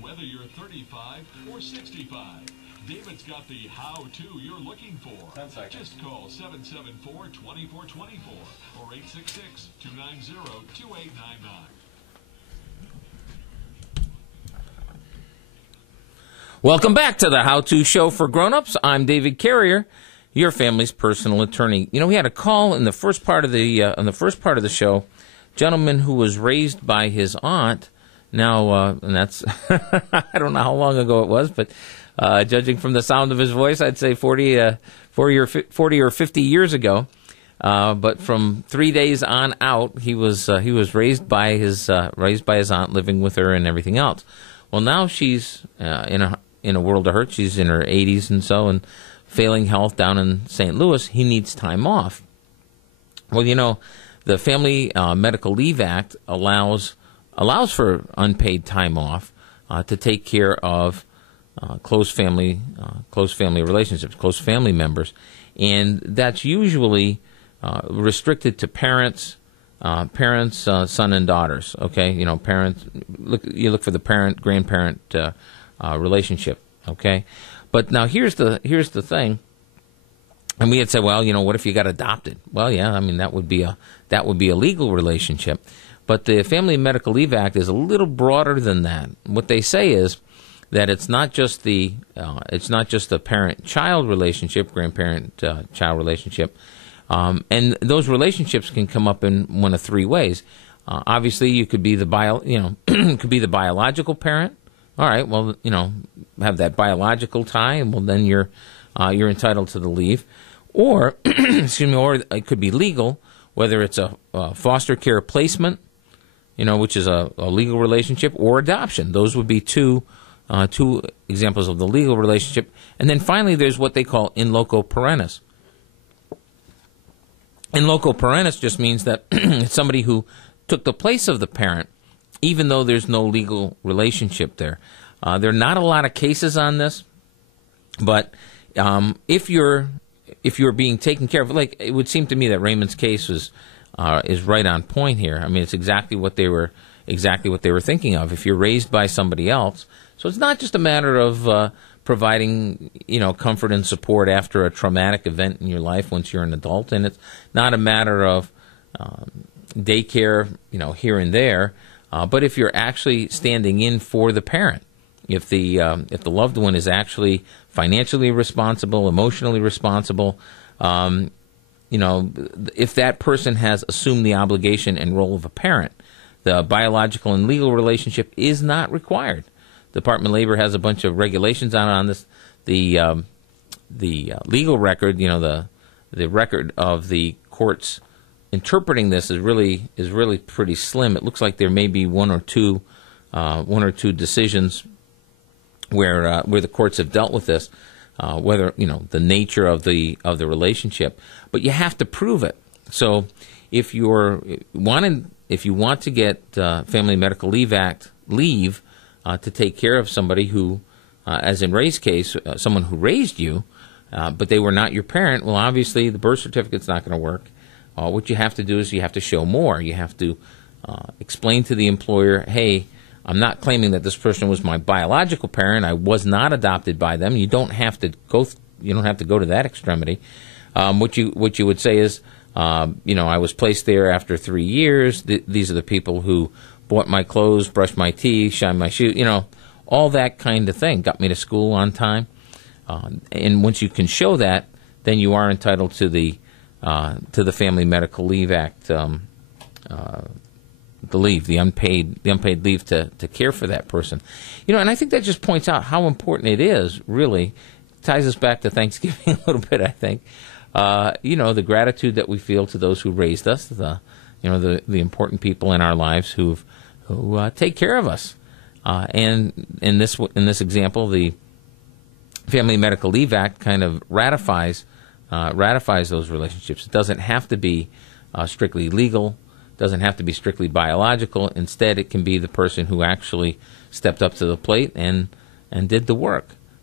Whether you're 35 or 65, David's got the how-to you're looking for. 10 seconds. Just call 774-2424 or 866-290-2899. Welcome back to the How-To Show for Grown-Ups. I'm David Carrier, your family's personal attorney. You know, we had a call in the first part of the show, gentleman who was raised by his aunt. Now, and that's I don't know how long ago it was, but judging from the sound of his voice, I'd say 40 or 50 years ago. But from 3 days on out, he was raised by his aunt, living with her and everything else. Well, now she's in a world of hurt. She's in her 80s and so, and failing health down in St. Louis. He needs time off. Well, you know, the Family Medical Leave Act allows for unpaid time off to take care of close family relationships, close family members, and that's usually restricted to parents, son and daughters. Okay, you know, parents. You look for the parent-grandparent relationship. Okay, but now here's the thing. And we had said, well, you know, what if you got adopted? Well, yeah, I mean that would be a legal relationship. But the Family Medical Leave Act is a little broader than that. What they say is that it's not just the parent-child relationship, grandparent-child relationship, and those relationships can come up in one of three ways. Obviously, you could be the could be the biological parent. All right, well, you know, have that biological tie, and well, then you're entitled to the leave, or excuse me, or it could be legal, whether it's a foster care placement, you know, which is a legal relationship, or adoption. Those would be two examples of the legal relationship. And then finally, there's what they call in loco parentis. In loco parentis just means that it's somebody who took the place of the parent, even though there's no legal relationship there. There are not a lot of cases on this, but if you're being taken care of, like it would seem to me that Raymond's case is right on point here. I mean, it's exactly what they were thinking of. If you're raised by somebody else, so it's not just a matter of providing, you know, comfort and support after a traumatic event in your life once you're an adult, and it's not a matter of daycare, you know, here and there. But if you're actually standing in for the parent, if the loved one is actually financially responsible, emotionally responsible, you know, if that person has assumed the obligation and role of a parent, the biological and legal relationship is not required. The Department of Labor has a bunch of regulations on this. The legal record, you know, the record of the courts interpreting this is really pretty slim. It looks like there may be one or two decisions where the courts have dealt with this, whether, you know, the nature of the relationship, but you have to prove it. So if you want to get Family Medical Leave Act leave to take care of somebody who, as in Ray's case, someone who raised you, but they were not your parent, well, obviously the birth certificate's not going to work. What you have to do is you have to show more. You have to explain to the employer, hey, I'm not claiming that this person was my biological parent. I was not adopted by them. You don't have to go to that extremity. What you would say is, you know, I was placed there after 3 years. These are the people who bought my clothes, brushed my teeth, shined my shoes. You know, all that kind of thing. Got me to school on time. And once you can show that, then you are entitled to the Family Medical Leave Act. The unpaid leave to care for that person. You know, and I think that just points out how important it is, really. Ties us back to Thanksgiving a little bit, I think. You know, the gratitude that we feel to those who raised us, the important people in our lives who take care of us. And in this example, the Family Medical Leave Act kind of ratifies those relationships. It doesn't have to be strictly legal. Doesn't have to be strictly biological. Instead, it can be the person who actually stepped up to the plate and did the work.